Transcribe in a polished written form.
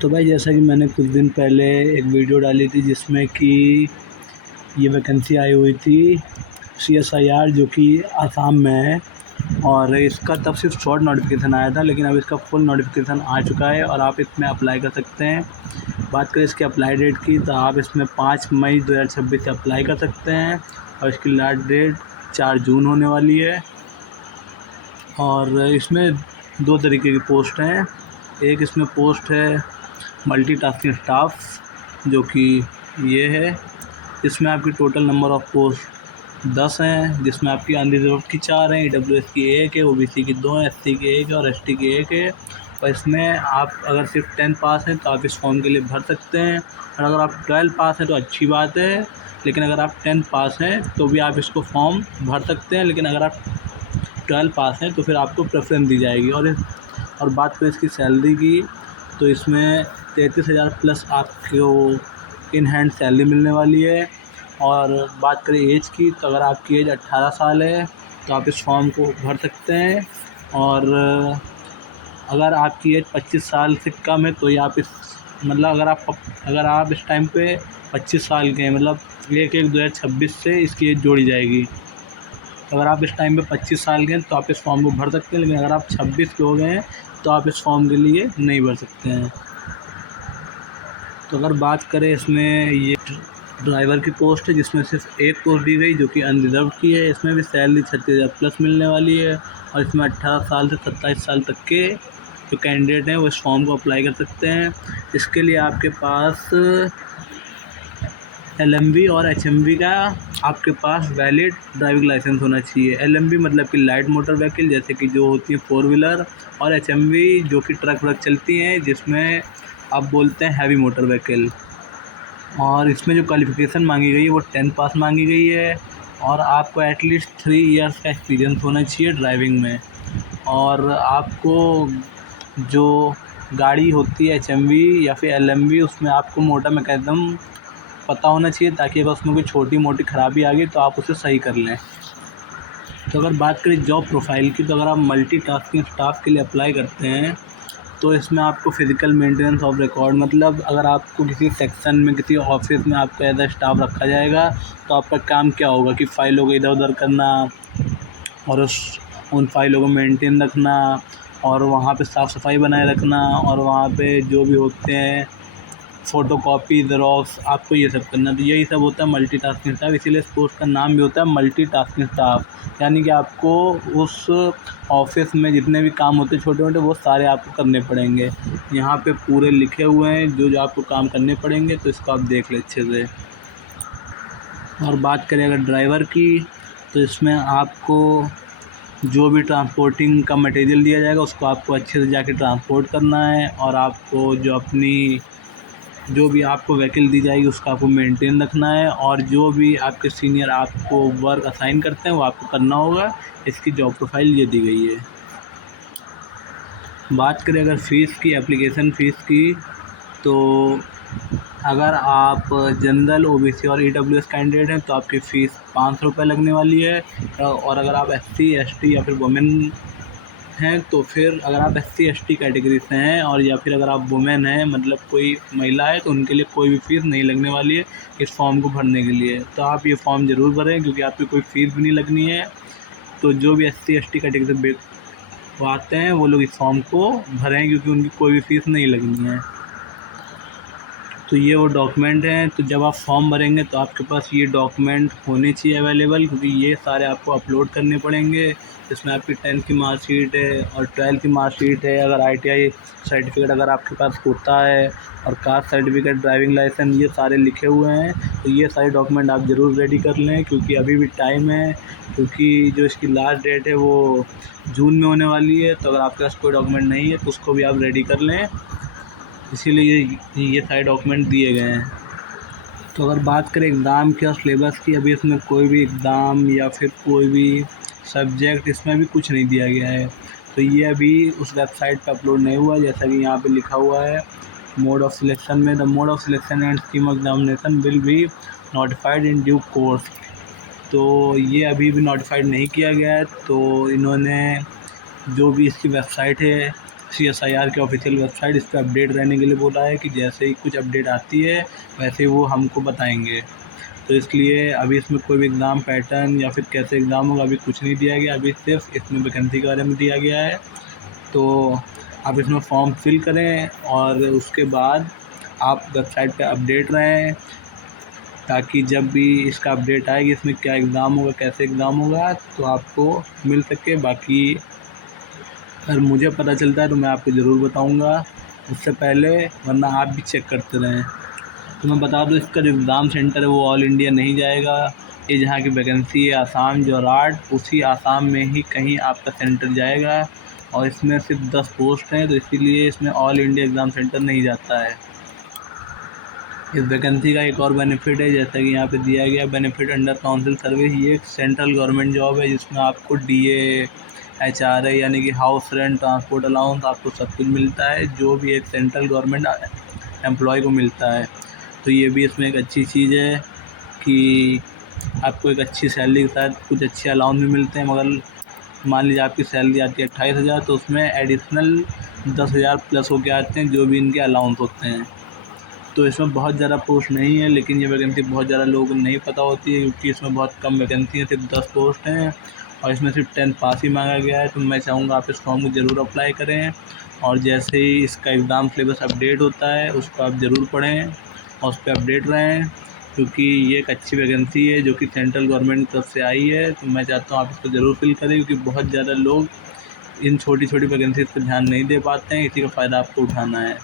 तो भाई जैसा कि मैंने कुछ दिन पहले एक वीडियो डाली थी जिसमें कि ये वैकेंसी आई हुई थी CSIR जो कि आसाम में है। और इसका तब सिर्फ शॉर्ट नोटिफिकेशन आया था, लेकिन अब इसका फुल नोटिफिकेशन आ चुका है और आप इसमें अप्लाई कर सकते हैं। बात करें इसके अप्लाई डेट की तो आप इसमें 5 मई 2026 से अप्लाई कर सकते हैं और इसकी लास्ट डेट 4 जून होने वाली है। और इसमें 2 तरीके की पोस्ट हैं। एक इसमें पोस्ट है मल्टीटास्किंग स्टाफ जो कि ये है। इसमें आपकी टोटल नंबर ऑफ़ पोस्ट 10 हैं, जिसमें आपकी अनरिजर्व की 4 हैं, EWS की 1 है, OBC की 2 है, SC की 1 है और ST की 1 है। और इसमें आप अगर सिर्फ 10 पास हैं तो आप इस फॉर्म के लिए भर सकते हैं, और अगर आप 12 पास हैं तो अच्छी बात है। लेकिन अगर आप 10 पास हैं तो भी आप इसको फॉर्म भर सकते हैं, लेकिन अगर आप 12 पास हैं तो फिर आपको प्रेफरेंस दी जाएगी। और बात करें इसकी सैलरी की तो इसमें 33,000 प्लस आपको इन हैंड सैलरी मिलने वाली है। और बात करें एज की तो अगर आपकी एज 18 साल है तो आप इस फॉर्म को भर सकते हैं। और अगर आपकी एज 25 साल से कम है तो ये आप इस मतलब अगर आप इस टाइम पे 25 साल के हैं, मतलब 1/1/2026 से इसकी एज जोड़ी जाएगी। अगर आप इस टाइम पे 25 साल के हैं तो आप इस फॉर्म को भर सकते हैं, लेकिन अगर आप 26 के हो गए हैं तो आप इस फॉर्म के लिए नहीं भर सकते हैं। तो अगर बात करें इसमें ये ड्राइवर की पोस्ट है जिसमें सिर्फ एक पोस्ट दी गई जो कि अनरिजर्व की है। इसमें भी सैलरी 36,000 प्लस मिलने वाली है और इसमें 18 साल से 27 साल तक के जो कैंडिडेट हैं वो इस फॉर्म को अप्लाई कर सकते हैं। इसके लिए आपके पास LMV और HMV का आपके पास वैलिड ड्राइविंग लाइसेंस होना चाहिए। LMV मतलब कि लाइट मोटर व्हीकल जैसे कि जो होती है 4 व्हीलर, और HMV जो कि ट्रक व्रक चलती हैं जिसमें आप बोलते हैं हैवी मोटर व्हीकल। और इसमें जो क्वालिफ़िकेशन मांगी गई है वो 10 पास मांगी गई है और आपको एटलीस्ट 3 इयर्स का एक्सपीरियंस होना चाहिए ड्राइविंग में। और आपको जो गाड़ी होती है HMV या फिर LMV उसमें आपको मोटर मैकेनिज़्म पता होना चाहिए, ताकि अगर उसमें कोई छोटी मोटी ख़राबी आ गई तो आप उसे सही कर लें। तो अगर बात करें जॉब प्रोफाइल की तो अगर आप मल्टीटास्किंग स्टाफ के लिए अप्लाई करते हैं तो इसमें आपको फ़िज़िकल मेंटेनेंस ऑफ रिकॉर्ड, मतलब अगर आपको किसी सेक्शन में किसी ऑफिस में आपको एज अ स्टाफ रखा जाएगा तो आपका काम क्या होगा कि फ़ाइलों को इधर उधर करना और उन फ़ाइलों को मेंटेन रखना और वहाँ पे साफ़ सफाई बनाए रखना और वहाँ पे जो भी होते हैं फ़ोटोकॉपी ज़ेरॉक्स, आपको ये सब करना। तो यही सब होता है मल्टीटास्किंग स्टाफ, इसीलिए इस पोस्ट का नाम भी होता है मल्टीटास्किंग स्टाफ। यानी कि आपको उस ऑफ़िस में जितने भी काम होते हैं छोटे मोटे वो सारे आपको करने पड़ेंगे। यहाँ पे पूरे लिखे हुए हैं जो जो आपको काम करने पड़ेंगे, तो इसको आप देख लें अच्छे से। और बात करें अगर ड्राइवर की तो इसमें आपको जो भी ट्रांसपोर्टिंग का मटेरियल दिया जाएगा उसको आपको अच्छे से जाके ट्रांसपोर्ट करना है, और आपको जो भी आपको व्हीकल दी जाएगी उसका आपको मेंटेन रखना है, और जो भी आपके सीनियर आपको वर्क असाइन करते हैं वो आपको करना होगा। इसकी जॉब प्रोफाइल ये दी गई है। बात करें अगर फ़ीस की, एप्लीकेशन फ़ीस की, तो अगर आप जनरल, OBC और EWS कैंडिडेट हैं तो आपकी फ़ीस 500 रुपये लगने वाली है। और अगर आप SC ST या फिर वुमेन हैं तो फिर अगर आप SC ST कैटेगरी से हैं और या फिर अगर आप वुमेन हैं, मतलब कोई महिला है, तो उनके लिए कोई भी फ़ीस नहीं लगने वाली है इस फॉर्म को भरने के लिए। तो आप ये फॉर्म ज़रूर भरें क्योंकि आपकी कोई फ़ीस भी नहीं लगनी है। तो जो भी SC ST कैटेगरी से वो आते हैं वो लोग इस फॉर्म को भरें क्योंकि उनकी कोई भी फ़ीस नहीं लगनी है। तो ये वो डॉक्यूमेंट हैं। तो जब आप फॉर्म भरेंगे तो आपके पास ये डॉक्यूमेंट होने चाहिए अवेलेबल, क्योंकि ये सारे आपको अपलोड करने पड़ेंगे। इसमें आपकी 10th की मार्कशीट है और 12th की मार्कशीट है, अगर ITI सर्टिफिकेट अगर आपके पास होता है, और कास्ट सर्टिफिकेट, ड्राइविंग लाइसेंस, ये सारे लिखे हुए हैं। तो ये सारे डॉक्यूमेंट आप ज़रूर रेडी कर लें क्योंकि अभी भी टाइम है, क्योंकि जो इसकी लास्ट डेट है वो जून में होने वाली है। तो अगर आपके पास कोई डॉक्यूमेंट नहीं है तो उसको भी आप रेडी कर लें, इसीलिए ये सारे डॉक्यूमेंट दिए गए हैं। तो अगर बात करें एग्ज़ाम की और सिलेबस की, अभी इसमें कोई भी एग्ज़ाम या फिर कोई भी सब्जेक्ट इसमें भी कुछ नहीं दिया गया है। तो ये अभी उस वेबसाइट पे अपलोड नहीं हुआ है, जैसा कि यहाँ पे लिखा हुआ है मोड ऑफ़ सिलेक्शन में, the mode of selection and scheme of examination will be notified in due course. तो ये अभी भी नोटिफाइड नहीं किया गया है। तो इन्होंने जो भी इसकी वेबसाइट है CSIR के ऑफिशियल वेबसाइट, इस पर अपडेट रहने के लिए बोला है कि जैसे ही कुछ अपडेट आती है वैसे ही वो हमको बताएंगे। तो इसलिए अभी इसमें कोई भी एग्ज़ाम पैटर्न या फिर कैसे एग्ज़ाम होगा अभी कुछ नहीं दिया गया, अभी सिर्फ इसमें वैकेंसी के बारे में दिया गया है। तो आप इसमें फॉर्म फिल करें और उसके बाद आप वेबसाइट पे अपडेट रहें, ताकि जब भी इसका अपडेट आएगी इसमें क्या एग्ज़ाम होगा, कैसे एग्ज़ाम होगा, तो आपको मिल सके। बाकी अगर मुझे पता चलता है तो मैं आपको ज़रूर बताऊंगा उससे पहले, वरना आप भी चेक करते रहें। तो मैं बता दूं, इसका जो एग्ज़ाम सेंटर है वो ऑल इंडिया नहीं जाएगा। ये जहाँ की वैकेंसी है आसाम जोरहाट, उसी आसाम में ही कहीं आपका सेंटर जाएगा, और इसमें सिर्फ 10 पोस्ट हैं, तो इसीलिए इसमें ऑल इंडिया एग्ज़ाम सेंटर नहीं जाता है। इस वैकेंसी का एक और बेनिफिट है, जैसा कि यहाँ पे दिया गया बेनिफिट अंडर काउंसिल सर्विस। ये एक सेंट्रल गवर्नमेंट जॉब है जिसमें आपको DA HRA यानी कि हाउस रेंट, ट्रांसपोर्ट अलाउंस, आपको सब कुछ मिलता है जो भी एक सेंट्रल गवर्नमेंट एम्प्लॉय को मिलता है। तो ये भी इसमें एक अच्छी चीज़ है कि आपको एक अच्छी सैलरी के साथ कुछ अच्छे अलाउंस भी मिलते हैं। मगर मान लीजिए आपकी सैलरी आती है 28,000, तो उसमें एडिशनल 10,000 प्लस होके आते हैं जो भी इनके अलाउंस होते हैं। तो इसमें बहुत ज़्यादा पोस्ट नहीं है, लेकिन ये वैकेंसी बहुत ज़्यादा लोगों को नहीं पता होती है, क्योंकि इसमें बहुत कम वैकेंसी है, सिर्फ 10 पोस्ट हैं और इसमें सिर्फ 10th पास ही मांगा गया है। तो मैं चाहूँगा आप इस फॉर्म को ज़रूर अप्लाई करें, और जैसे ही इसका एग्ज़ाम सिलेबस अपडेट होता है उसको आप ज़रूर पढ़ें और उस पर अपडेट रहें, क्योंकि ये एक अच्छी वैकेंसी है जो कि सेंट्रल गवर्नमेंट की तरफ से आई है। तो मैं चाहता हूँ आप इसको ज़रूर फिल करें, क्योंकि बहुत ज़्यादा लोग इन छोटी छोटी वैकेंसीज़ पर ध्यान नहीं दे पाते हैं, इसी का फ़ायदा आपको उठाना है।